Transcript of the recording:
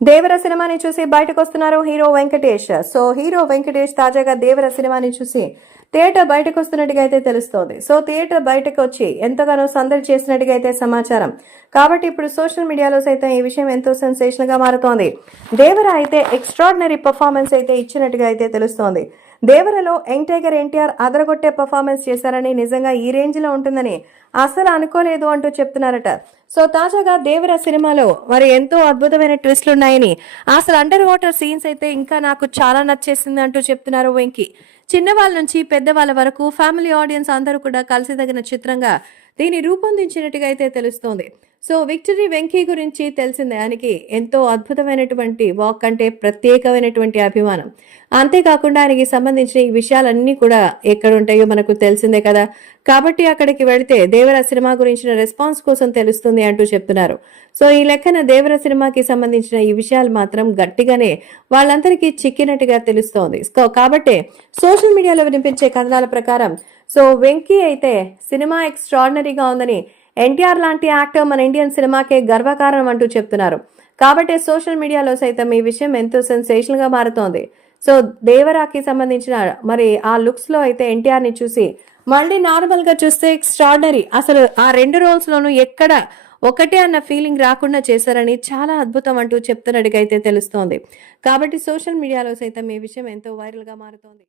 దేవర సినిమాని చూసి బయటకు వస్తున్నారు hero Venkatesh. So hero Venkatesh తాజాగా దేవర సినిమాని చూసి థియేటర్ బయటకు వస్తున్నట్టుగా అయితే తెలుస్తోంది. సో థియేటర్ బయటకు వచ్చి ఎంతగానో సందడి చేసినట్టుగా అయితే సమాచారం. కాబట్టి ఇప్పుడు సోషల్ మీడియాలో సైతం ఈ విషయం ఎంతో సెన్సేషనల్గా మారుతోంది. దేవర అయితే ఎక్స్ట్రాడినరీ పర్ఫార్మెన్స్ అయితే ఇచ్చినట్టుగా అయితే తెలుస్తోంది. దేవరలో యంగ్ టైగర్ ఎన్టీఆర్ అదరగొట్టే పర్ఫార్మెన్స్ చేశారని నిజంగా ఈ రేంజ్లో ఉంటుందని అసలు అనుకోలేదు అంటూ చెప్తున్నారట. సో తాజాగా దేవర సినిమాలో మరి ఎంతో అద్భుతమైన ట్విస్ట్లు ఉన్నాయని అసలు అండర్ వాటర్ సీన్స్ అయితే ఇంకా నాకు చాలా నచ్చేసింది అంటూ చెప్తున్నారు వెంకీ. చిన్నవాళ్ళ నుంచి పెద్దవాళ్ళ వరకు ఫ్యామిలీ ఆడియన్స్ అందరూ కూడా కలిసి తగిన చిత్రంగా దీన్ని రూపొందించినట్టుగా అయితే తెలుస్తోంది. సో విక్టరీ వెంకీ గురించి తెలిసిందే ఆయనకి ఎంతో అద్భుతమైనటువంటి వాక్ అంటే ప్రత్యేకమైనటువంటి అభిమానం. అంతేకాకుండా ఆయనకి సంబంధించిన ఈ విషయాలన్నీ కూడా ఎక్కడ ఉంటాయో మనకు తెలిసిందే కదా. కాబట్టి అక్కడికి వెళితే దేవర సినిమా గురించిన రెస్పాన్స్ కోసం తెలుస్తుంది అంటూ చెప్తున్నారు. సో ఈ లెక్కన దేవర సినిమాకి సంబంధించిన ఈ విషయాలు మాత్రం గట్టిగానే వాళ్ళందరికీ చిక్కినట్టుగా తెలుస్తోంది. సో కాబట్టి సోషల్ మీడియాలో వినిపించే కథనాల ప్రకారం సో వెంకీ అయితే సినిమా ఎక్స్ట్రాడినరీగా ఉందని ఎన్టీఆర్ లాంటి యాక్టర్ మన ఇండియన్ సినిమాకే గర్వకారణం అంటూ చెప్తున్నారు. కాబట్టి సోషల్ మీడియాలో సైతం ఈ విషయం ఎంతో సెన్సేషనల్గా మారుతోంది. సో దేవరాకి సంబంధించిన మరి ఆ లుక్స్లో అయితే ఎన్టీఆర్ని చూసి మళ్ళీ నార్మల్గా చూస్తే ఎక్స్ట్రాడినరీ. అసలు ఆ రెండు రోల్స్లోనూ ఎక్కడ ఒకటే అన్న ఫీలింగ్ రాకుండా చేశారని చాలా అద్భుతం అంటూ చెప్తున్నట్టుగా అయితే తెలుస్తోంది. కాబట్టి సోషల్ మీడియాలో సైతం ఈ విషయం ఎంతో వైరల్గా మారుతోంది.